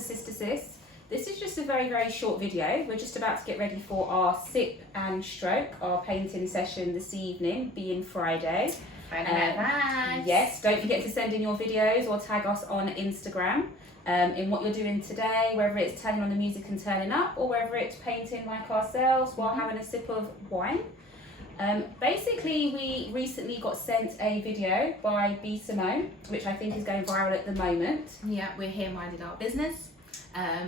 to Sister Sis. This is just a very, very short video. We're just about to get ready for our sip and stroke, our painting session this evening, being Friday. Yes, don't forget to send in your videos or tag us on Instagram in what you're doing today, whether it's turning on the music and turning up, or whether it's painting like ourselves while having a sip of wine. Basically, we recently got sent a video by B.Simone, which I think is going viral at the moment. Yeah, we're here minding our business.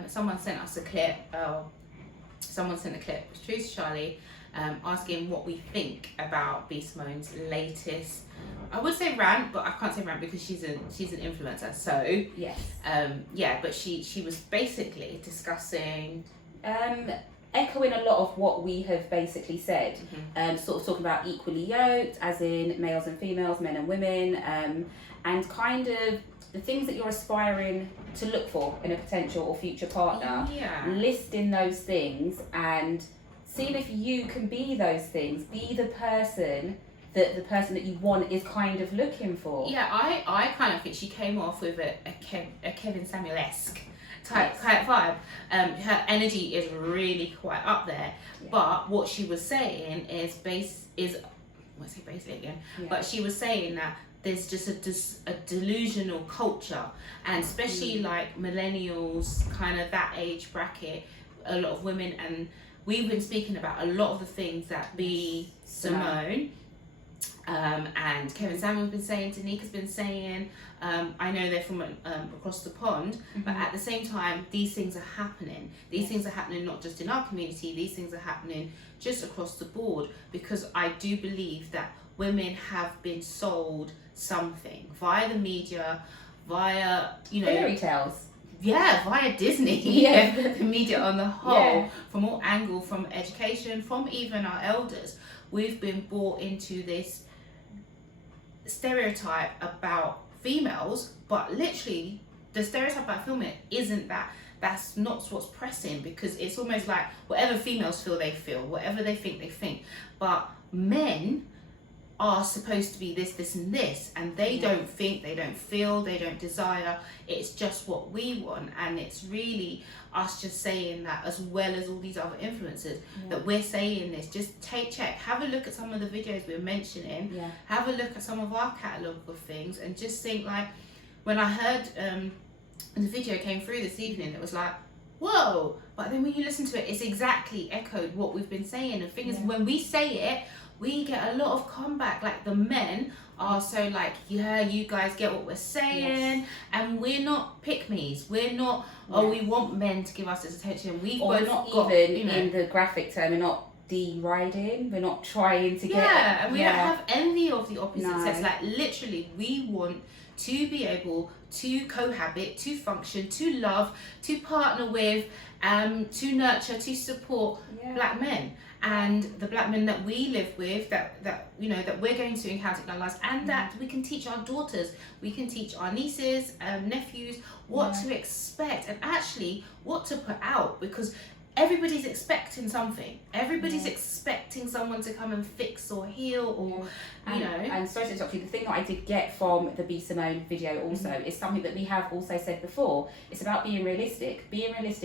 Someone sent us a clip, true to Charlie, asking what we think about B.Simone's latest, I would say rant, but I can't say rant because she's an influencer. So yes, but she was basically discussing, echoing a lot of what we have basically said, sort of talking about equally yoked, as in males and females, men and women, and kind of the things that you're aspiring to look for in a potential or future partner, listing those things and seeing if you can be those things, be the person that you want is kind of looking for. Yeah, I kind of think she came off with a Kevin Samuel-esque type vibe. Her energy is really quite up there, but what she was saying but she was saying that there's just a delusional culture, and especially like millennials, kind of that age bracket, a lot of women, and we've been speaking about a lot of the things that B.Simone and Kevin Samuel's been saying, Tanika's been saying. I know they're from across the pond, but at the same time, these things are happening. These things are happening not just in our community, these things are happening just across the board, because I do believe that women have been sold something via the media, via, fairy tales. Yeah, via Disney, the media on the whole, from all angles, from education, from even our elders. We've been brought into this stereotype about females, but literally the stereotype about female isn't that. That's not what's pressing, because it's almost like whatever females feel, they feel. Whatever they think. But men are supposed to be this, and this, and they don't think, they don't feel, they don't desire. It's just what we want, and it's really us just saying that, as well as all these other influencers, that we're saying this. Just check, have a look at some of the videos we're mentioning, have a look at some of our catalogue of things, and just think, like, when I heard the video came through this evening, it was like, whoa, but then when you listen to it, it's exactly echoed what we've been saying. And the thing is, when we say it, we get a lot of comeback. Like, the men are so like, yeah, you guys get what we're saying, and we're not pick-me's. We're not, we want men to give us this attention. We're not even, in the graphic term, we're not deriding, we're not trying to get... and we don't have envy of the opposite sex. Like, literally, we want to be able to cohabit, to function, to love, to partner with, to nurture, to support black men. And the black men that we live with, that we're going to encounter in our lives, and that we can teach our daughters, we can teach our nieces, nephews, what to expect, and actually what to put out, because everybody's expecting something. Everybody's expecting someone to come and fix or heal, or And sorry to interrupt you, the thing that I did get from the B.Simone video also is something that we have also said before. It's about being realistic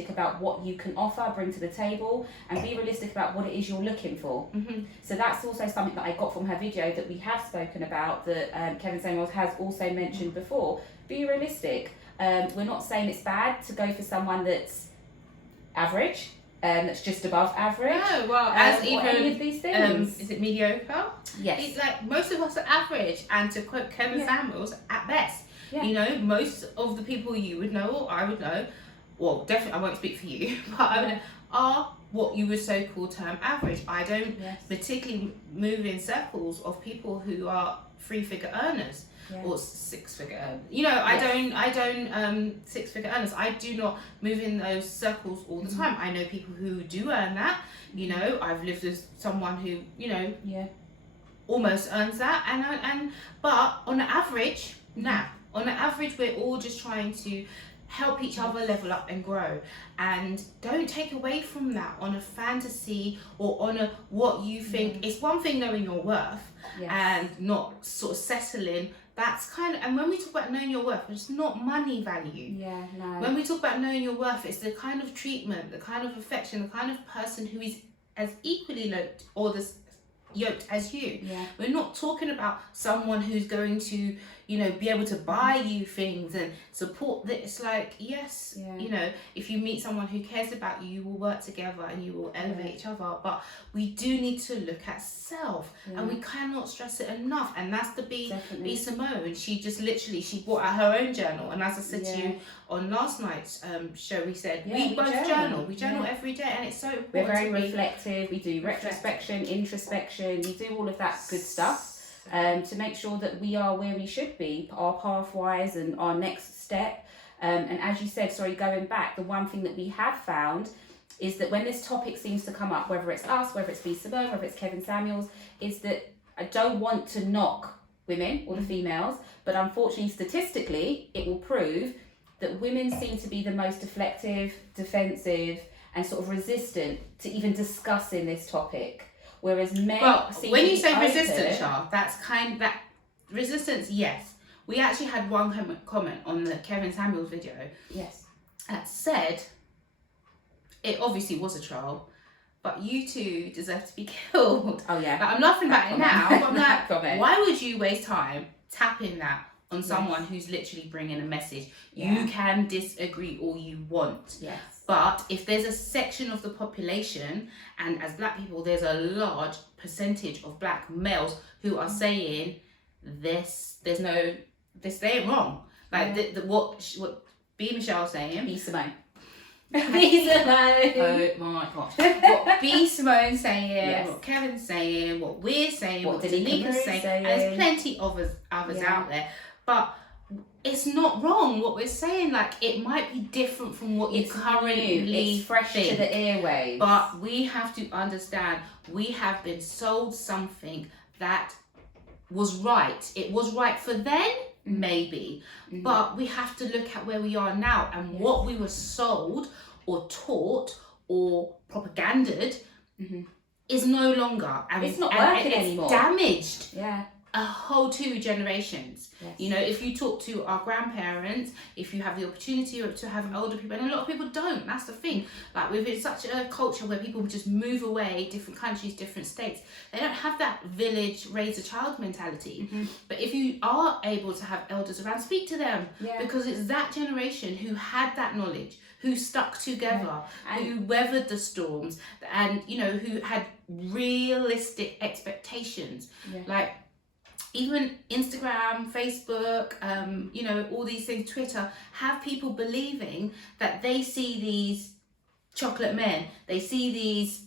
about what you can offer, bring to the table, and be realistic about what it is you're looking for. So that's also something that I got from her video that we have spoken about, that Kevin Samuels has also mentioned before. Be realistic. We're not saying it's bad to go for someone that's average, that's just above average. No, well, as even any of these things. Is it mediocre? Yes. It's like, most of us are average, and to quote Kevin Samuels, at best. Most of the people you would know, or I would know, well, definitely I won't speak for you, but I would know, are what you would so call term average. I don't particularly move in circles of people who are 3-figure earners. Or 6-figure earners. I don't 6-figure earners. I do not move in those circles all the time. I know people who do earn that. I've lived with someone who, almost earns that, but on average, on average, we're all just trying to help each other level up and grow, and don't take away from that on a fantasy or on a what you think. It's one thing knowing your worth, and not sort of settling. That's kind of, and when we talk about knowing your worth, it's not money value. Yeah, no. When we talk about knowing your worth, it's the kind of treatment, the kind of affection, the kind of person who is as equally yoked as you. Yeah. We're not talking about someone who's going to, be able to buy you things and support that. It's like, yes, if you meet someone who cares about you, you will work together and you will elevate each other. But we do need to look at self, and we cannot stress it enough. And that's the B.Simone. She just literally, she brought out her own journal. And as I said to you on last night's show, we said we both journal. We journal every day, and it's so important. We're very reflective. We do retrospection, introspection. We do all of that good stuff. To make sure that we are where we should be, our pathwise and our next step. And as you said, going back, the one thing that we have found is that when this topic seems to come up, whether it's us, whether it's B.Simone, whether it's Kevin Samuels, is that I don't want to knock women or the females, but unfortunately, statistically, it will prove that women seem to be the most deflective, defensive, and sort of resistant to even discussing this topic. Whereas men, when you say resistant, Char, that's that resistance. Yes, we actually had one comment on the Kevin Samuels video. Yes, that said, it obviously was a troll, but you two deserve to be killed. Oh yeah, I'm laughing about it now, but I'm like, why would you waste time tapping that on someone who's literally bringing a message? You can disagree all you want. Yes. But if there's a section of the population, and as black people, there's a large percentage of black males who are saying this ain't wrong. Like what B. Michelle's saying. B.Simone. B.Simone. Oh my gosh. What B.Simone's saying, what Kevin's saying, what we're saying, what Danika's saying. And there's plenty of others out there. But it's not wrong what we're saying. Like, it might be different from what you currently it's fresh think, to the airwaves. but we have to understand we have been sold something that was right. It was right for then, maybe, but we have to look at where we are now, and what we were sold or taught or propaganded is no longer, and it's not working it's anymore. Damaged. Yeah. A whole 2 generations. Yes. If you talk to our grandparents, if you have the opportunity to have older people, and a lot of people don't, that's the thing. Like, within such a culture where people just move away, different countries, different states, they don't have that village raise a child mentality. But if you are able to have elders around, speak to them, because it's that generation who had that knowledge, who stuck together, who weathered the storms, and who had realistic expectations. Like, even Instagram, Facebook, all these things, Twitter, have people believing that they see these chocolate men, they see these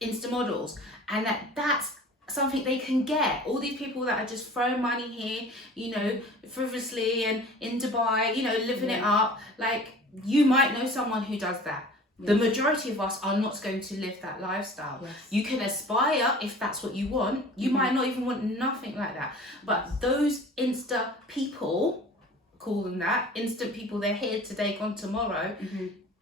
Insta models, and that's something they can get. All these people that are just throwing money here, frivolously, and in Dubai, living it up. Like, you might know someone who does that. The majority of us are not going to live that lifestyle. You can aspire if that's what you want. You might not even want nothing like that. But those Insta people, call them that, instant people, they're here today, gone tomorrow.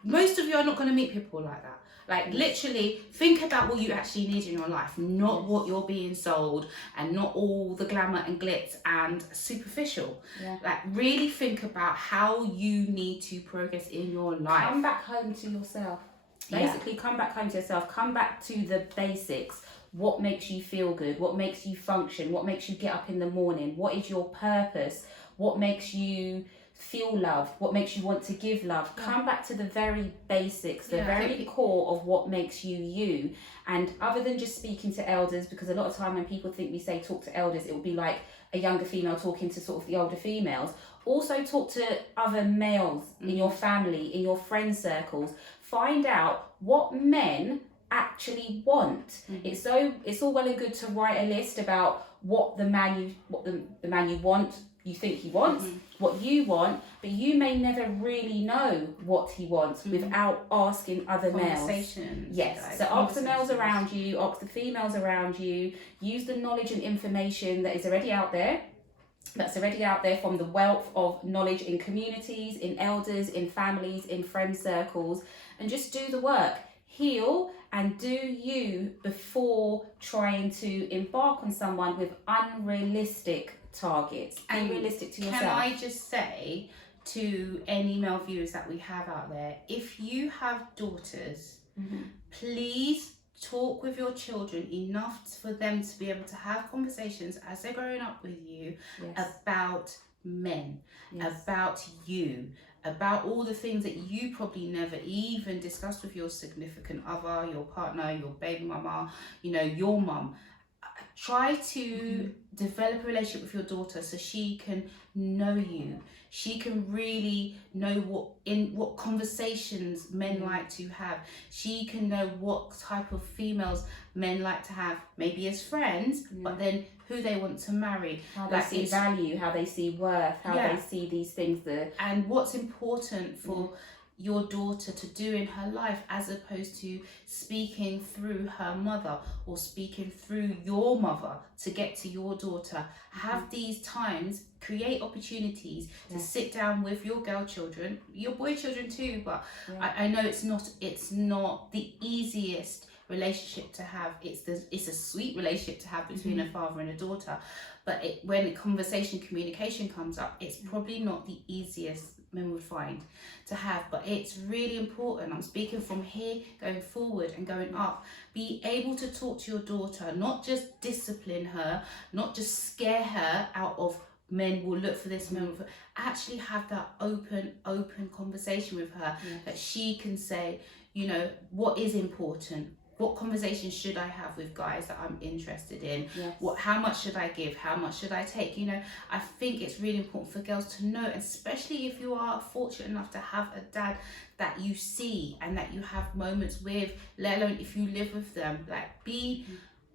Most of you are not going to meet people like that. Like, literally, think about what you actually need in your life, not what you're being sold, and not all the glamour and glitz and superficial. Like, really think about how you need to progress in your life. Come back home to yourself. Basically, come back home to yourself. Come back to the basics. What makes you feel good? What makes you function? What makes you get up in the morning? What is your purpose? What makes you feel loved? What makes you want to give love? Come back to the very basics, the very core of what makes you you. And other than just speaking to elders, because a lot of time when people think we say talk to elders, it will be like a younger female talking to sort of the older females. Also talk to other males in your family, in your friend circles. Find out what men actually want. It's all well and good to write a list about what the man you want, you think he wants, what you want, but you may never really know what he wants without asking other males. Yes, so ask the males around you, ask the females around you, use the knowledge and information that is already out there, from the wealth of knowledge in communities, in elders, in families, in friend circles, and just do the work. heal and do you before trying to embark on someone with unrealistic targets. Be realistic to yourself. Can I just say to any male viewers that we have out there, if you have daughters, please talk with your children enough for them to be able to have conversations as they're growing up with you about men, about you, about all the things that you probably never even discussed with your significant other, your partner, your baby mama, you know, your mum. Try to develop a relationship with your daughter so she can know you. She can really know what conversations men like to have. She can know what type of females men like to have, maybe as friends, but then who they want to marry. How they see value, how they see worth, how they see these things. And what's important for your daughter to do in her life, as opposed to speaking through her mother or speaking through your mother to get to your daughter. Have these times, create opportunities to sit down with your girl children, your boy children too, but I know it's not the easiest relationship to have. It's a sweet relationship to have between a father and a daughter, but when conversation, communication comes up, it's probably not the easiest men would find to have, but it's really important. I'm speaking from here going forward and going up. Be able to talk to your daughter, not just discipline her, not just scare her out of men will look for this, men will look for, actually have that open conversation with her, that she can say, you know, what is important. What conversations should I have with guys that I'm interested in? How much should I give? How much should I take? You know, I think it's really important for girls to know, especially if you are fortunate enough to have a dad that you see and that you have moments with, let alone if you live with them. Like, be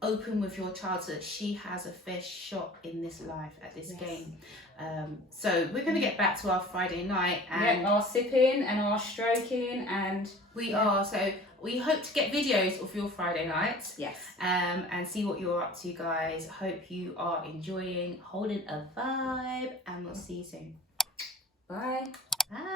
open with your child so that she has a fair shot in this life, at this game. So we're going to get back to our Friday night and our sipping and our stroking, and so we hope to get videos of your Friday nights. And see what you're up to, guys. Hope you are enjoying, holding a vibe, and we'll see you soon. Bye. Bye.